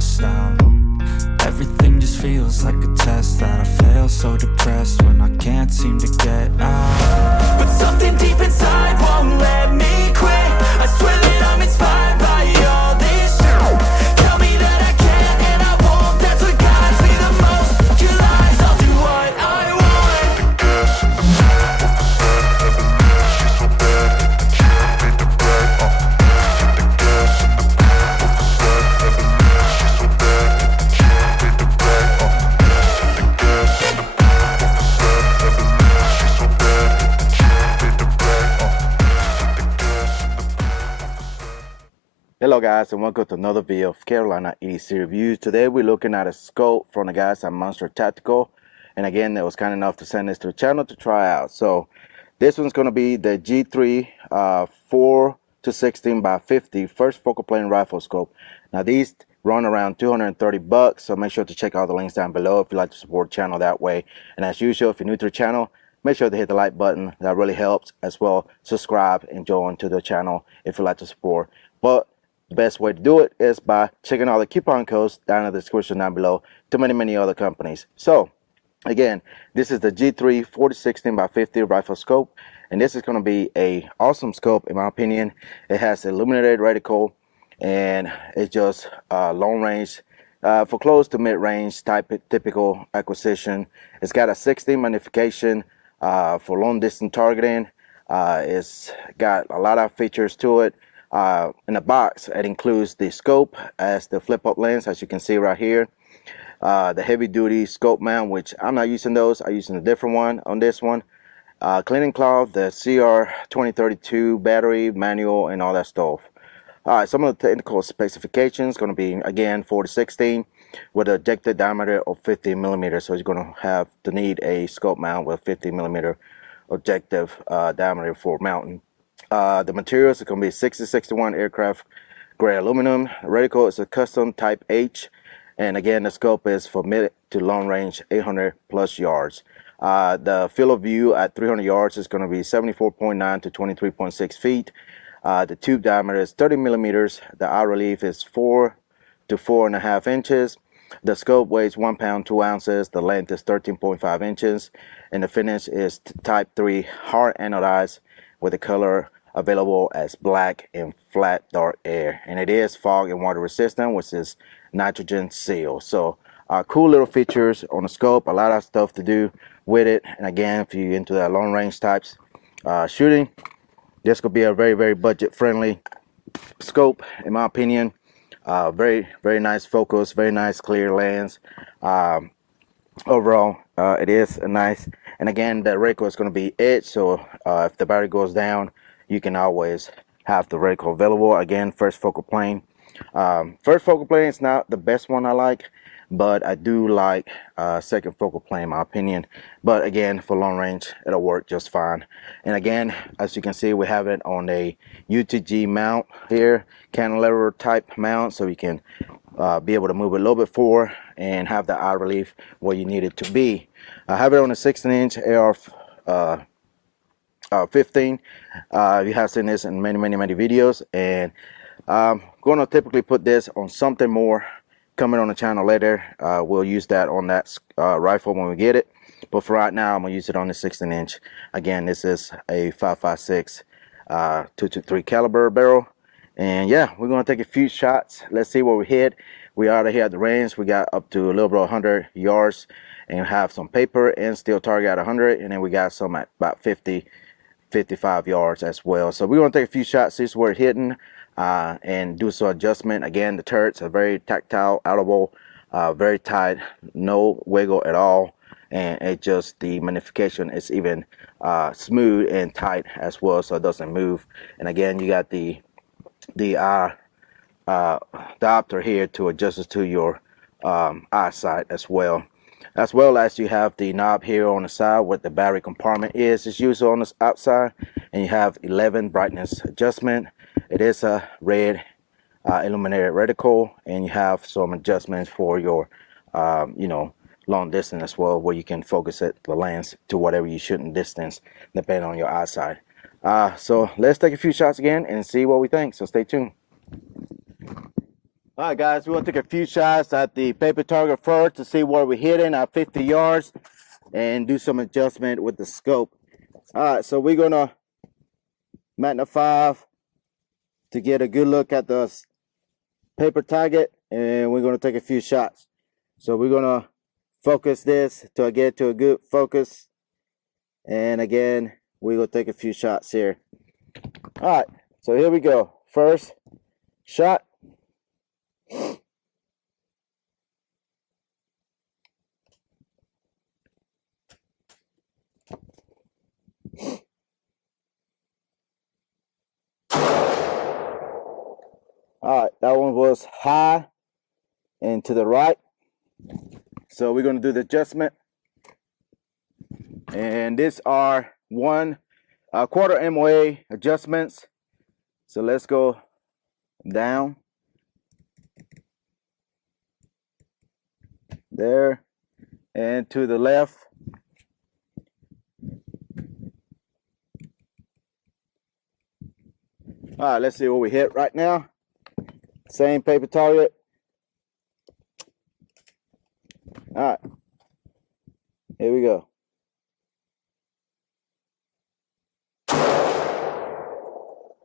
stressed out. Everything just feels like a test that I fail, so depressed when I can't seem to get out. But something deep inside won't let me quit. I swear that I'm inspired by all this shit. Tell me that I can and I won't. That's what guides me the most. Your lies, I'll do what I want. Gas in the back of the sun, never leave. She's so bad, can't beat the brag. Hit the gas in the back of the sun, never leave. She's so bad, can't beat the brag. Hit the gas in the back of the sun, never leave. She's so bad, can't beat the brag. Hit the gas in the back of the sun. Hello guys, and welcome to another video of Carolina EDC reviews. Today we're looking at a scope from the guys at MONSTRUM Tactical, and again they was kind enough to send this to the channel to try out. So this one's going to be the G3 4-16x50 first focal plane rifle scope. Now these run around $230, so make sure to check out the links down below if you'd like to support the channel that way. And as usual, if you're new to the channel, make sure to hit the like button. That really helps. As well, subscribe and join to the channel if you'd like to support. But the best way to do it is by checking out the coupon codes down in the description down below to many other companies. So again, this is the G3 4-16x50 rifle scope, and this is going to be a awesome scope in my opinion. It has illuminated reticle, and it's just long range for close to mid-range type typical acquisition. It's got a 16 magnification for long distance targeting. It's got a lot of features to it. In the box, it includes the scope as the flip-up lens, as you can see right here. The heavy-duty scope mount, which I'm not using those. I'm using a different one on this one. Cleaning cloth, the CR2032 battery, manual, and all that stuff. Alright, some of the technical specifications going to be, again, 4-16 with an objective diameter of 50 millimeters. So you're going to have to need a scope mount with 50 millimeter objective diameter for mounting. The materials are going to be 6061 aircraft grade aluminum. Reticle is a custom type H, and again the scope is for mid to long range 800 plus yards. The field of view at 300 yards is going to be 74.9 to 23.6 feet. The tube diameter is 30 millimeters. The eye relief is 4 to 4.5 inches. The scope weighs 1 pound 2 ounces. The length is 13.5 inches, and the finish is type 3 hard anodized with the color available as black and flat dark air, and it is fog and water resistant, which is nitrogen seal. So cool little features on the scope, a lot of stuff to do with it. And again, if you're into that long range types shooting, this could be a very budget friendly scope in my opinion. Very nice focus, very nice clear lens. Overall it is a nice, and again the reticle is going to be edged, so if the battery goes down, you can always have the reticle available. Again, first focal plane. First focal plane is not the best one I like, but I do like second focal plane in my opinion. But again, for long range, it'll work just fine. And again, as you can see, we have it on a UTG mount here, cantilever type mount, so you can be able to move it a little bit forward and have the eye relief where you need it to be. I have it on a 16-inch AR 15. You have seen this in many videos, and I'm going to typically put this on something more coming on the channel later. We'll use that on that rifle when we get it, but for right now I'm going to use it on the 16-inch. Again, this is a 5.56 .223 caliber barrel, and yeah, we're going to take a few shots. Let's see where we hit. We already here at the range. We got up to a little bit 100 yards and have some paper and steel target at 100, and then we got some at about 55 yards as well. So we're going to take a few shots, see where it's hitting, and do some adjustment. Again, the turrets are very tactile, audible, very tight, no wiggle at all, and it just, the magnification is even smooth and tight as well, so it doesn't move. And again, you got the diopter here to adjust it to your eyesight as well. As well as you have the knob here on the side where the battery compartment is. It's usually on the outside, and you have 11 brightness adjustment. It is a red illuminated reticle, and you have some adjustments for your long distance as well, where you can focus the lens to whatever you shoot in distance depending on your eyesight. So let's take a few shots again and see what we think, so stay tuned. All right, guys, we're gonna take a few shots at the paper target first to see where we're hitting at 50 yards and do some adjustment with the scope. All right, so we're gonna magnify to get a good look at the paper target, and we're gonna take a few shots. So we're gonna focus this to get to a good focus, and again we're gonna take a few shots here. All right, so here we go. First shot. All right, that one was high and to the right. So we're gonna do the adjustment. And these are 1/4 MOA adjustments. So let's go down. There. And to the left. All right, let's see what we hit right now. Same paper target. All right, here we go.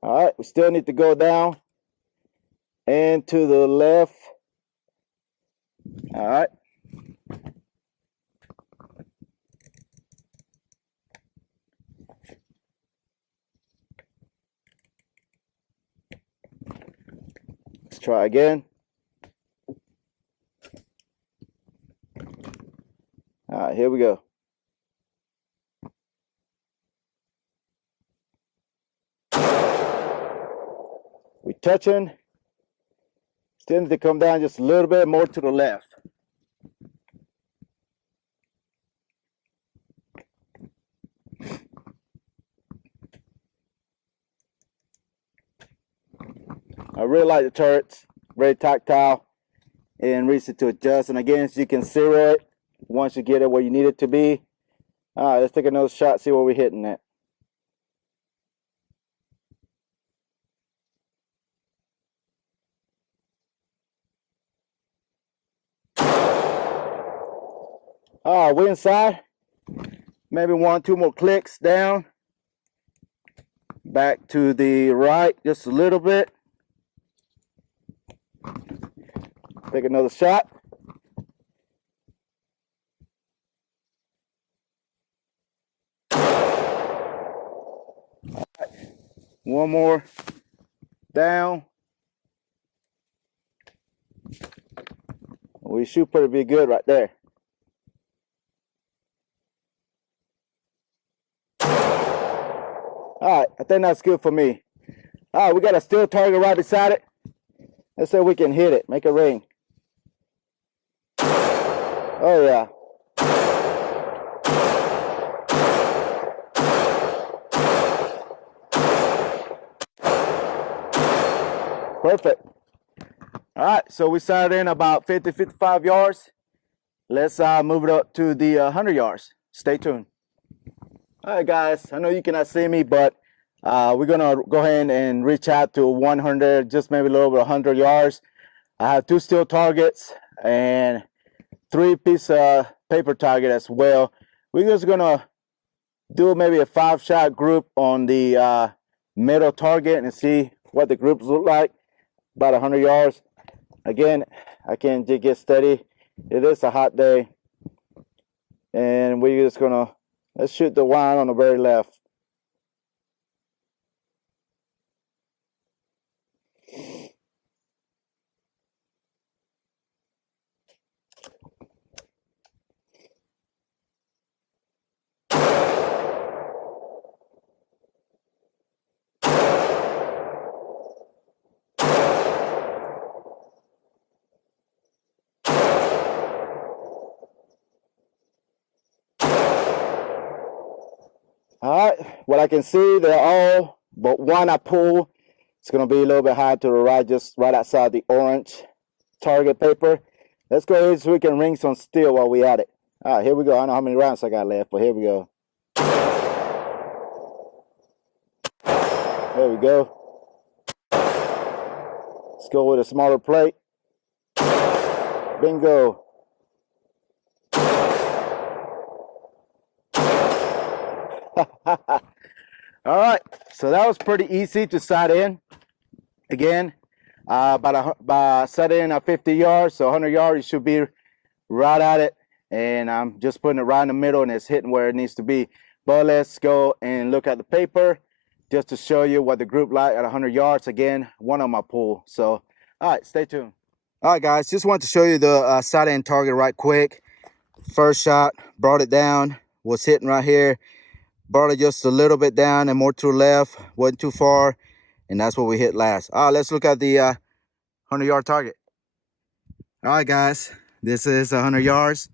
All right, we still need to go down and to the left. All right. Let's try again. All right, here we go. We're touching. Still need to come down just a little bit more to the left. I really like the turrets, very tactile and easy to adjust. And again, you can zero it once you get it where you need it to be. All right, let's take another shot, see where we're hitting at. All right, we're inside. Maybe 1-2 more clicks down. Back to the right just a little bit. Take another shot. All right. One more down. We should pretty be good right there. All right, I think that's good for me. All right, we got a steel target right beside it. Let's see if we can hit it, make it ring. Oh yeah. Perfect. All right, so we started in about 50-55 yards. Let's move it up to the 100 yards. Stay tuned. All right, guys, I know you cannot see me, but we're gonna go ahead and reach out to 100, just maybe a little over 100 yards. I have 2 steel targets and 3 piece of paper target as well. We're just gonna do maybe a 5-shot group on the middle target and see what the groups look like. About 100 yards. Again, I can just get steady. It is a hot day, and we're just gonna let's shoot the one on the very left. All right, what I can see, they're all but one I pull. It's gonna be a little bit high to the right, just right outside the orange target paper. Let's go ahead so we can ring some steel while we at it. All right, here we go. I don't know how many rounds I got left, but here we go. There we go. Let's go with a smaller plate. Bingo. All right, so that was pretty easy to sight in. Again, by setting in at 50 yards, so 100 yards, you should be right at it. And I'm just putting it right in the middle, and it's hitting where it needs to be. But let's go and look at the paper just to show you what the group like at 100 yards. Again, one on my pool. So, all right, stay tuned. All right, guys, just wanted to show you the Saturn Target right quick. First shot, brought it down, was hitting right here. Brought it just a little bit down and more to the left, wasn't too far, and that's what we hit last. All right, let's look at the 100-yard target. All right, guys, this is 100 yards.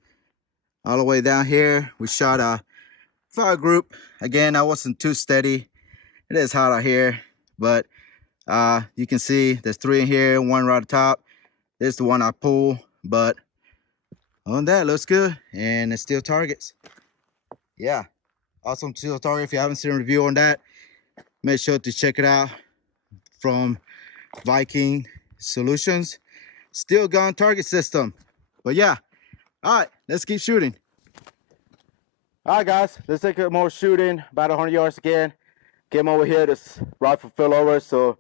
All the way down here, we shot a fire group. Again, I wasn't too steady. It is hot out here, but you can see there's 3 in here, 1 right at the top. This is the one I pull, but on that, looks good, and it's still targets. Yeah. Awesome steel target. If you haven't seen a review on that, make sure to check it out from Viking Solutions. Steel gun target system. But yeah, all right, let's keep shooting. All right, guys, let's take a more shooting, about 100 yards again. Came over here, this rifle fell over, so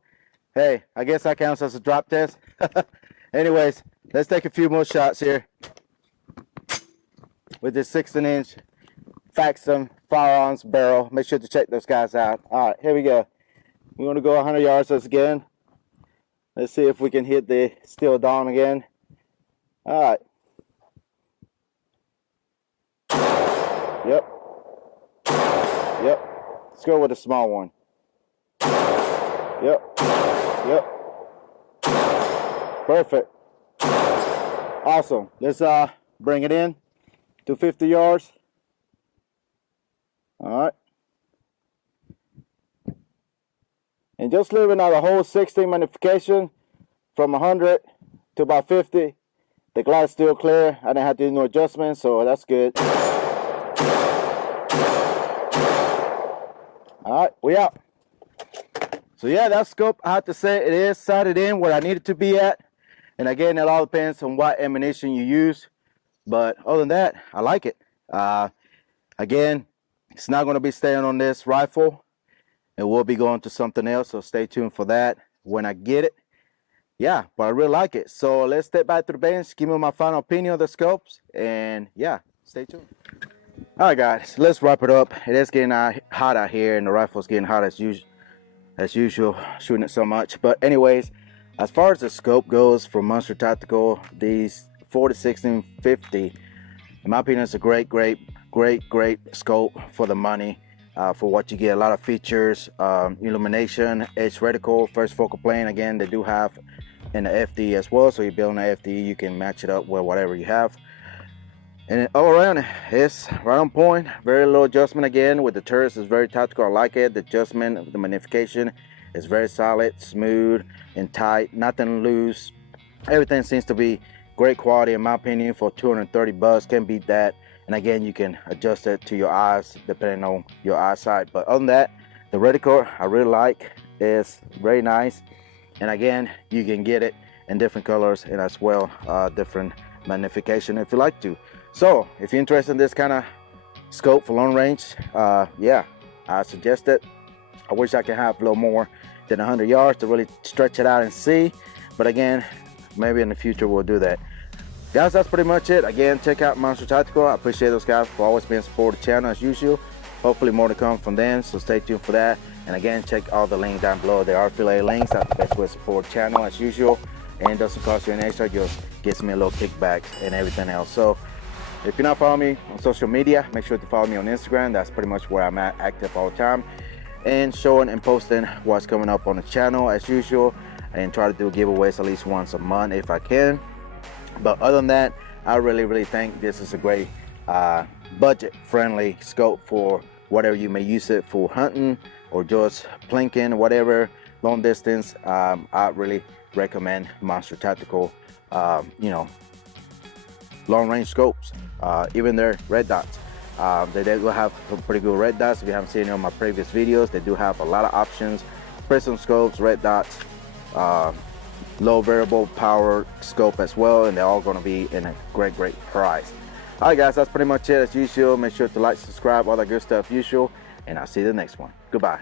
hey, I guess that counts as a drop test. Anyways, let's take a few more shots here with this 16-inch Faxon firearms barrel. Make sure to check those guys out. All right, here we go. We want to go 100 yards again. Let's see if we can hit the steel dome again. All right. Yep. Let's go with a small one. Yep. Perfect. Awesome. Let's bring it in to 50 yards. All right, and just leaving out a whole 16 magnification from 100 to about 50. The glass still clear. I didn't have to do no adjustments, so that's good. All right, we out. So yeah, that scope, I have to say, it is sighted in where I need it to be at. And again, it all depends on what ammunition you use. But other than that, I like it. Again, it's not going to be staying on this rifle. It will be going to something else, so stay tuned for that when I get it. Yeah, but I really like it. So let's step back to the bench, give me my final opinion of the scopes, and yeah, stay tuned. All right, guys, let's wrap it up. It is getting hot out here, and the rifle's getting hot as usual, shooting it so much. But anyways, as far as the scope goes for Monster Tactical, these 4-16x50, in my opinion, it's a great scope for the money, for what you get. A lot of features, illumination, edge reticle, first focal plane. Again, they do have in the FD as well, so you're building an FD, you can match it up with whatever you have. And all around, it's right on point. Very low adjustment. Again, with the turrets, it's very tactical. I like it. The adjustment, the magnification is very solid, smooth and tight, nothing loose. Everything seems to be great quality in my opinion. For 230 bucks, can't beat that. And again, you can adjust it to your eyes depending on your eyesight. But other than that, the reticle I really like. It's very nice. And again, you can get it in different colors and as well different magnification if you like to. So if you're interested in this kind of scope for long range, yeah, I suggest it. I wish I could have a little more than 100 yards to really stretch it out and see. But again, maybe in the future we'll do that. Guys, that's pretty much it. Again, check out Monster Tactical. I appreciate those guys for always being supporting the channel as usual. Hopefully more to come from them, so stay tuned for that. And again, check all the links down below. There are affiliate links. That's the best way to support the channel as usual. And it doesn't cost you an extra, just gets me a little kickbacks and everything else. So if you're not following me on social media, make sure to follow me on Instagram. That's pretty much where I'm at, active all the time. And showing and posting what's coming up on the channel as usual. And try to do giveaways at least once a month if I can. But other than that, I really think this is a great budget-friendly scope for whatever you may use it for, hunting or just plinking, whatever, long distance. I really recommend Monster Tactical, you know, long-range scopes, even their red dots. They do have some pretty good red dots. If you haven't seen it on my previous videos, they do have a lot of options. Prism scopes, red dots, low variable power scope as well, and they're all going to be in a great price. All right guys, that's pretty much it as usual. Make sure to like, subscribe, all that good stuff usual, and I'll see you in the next one. Goodbye.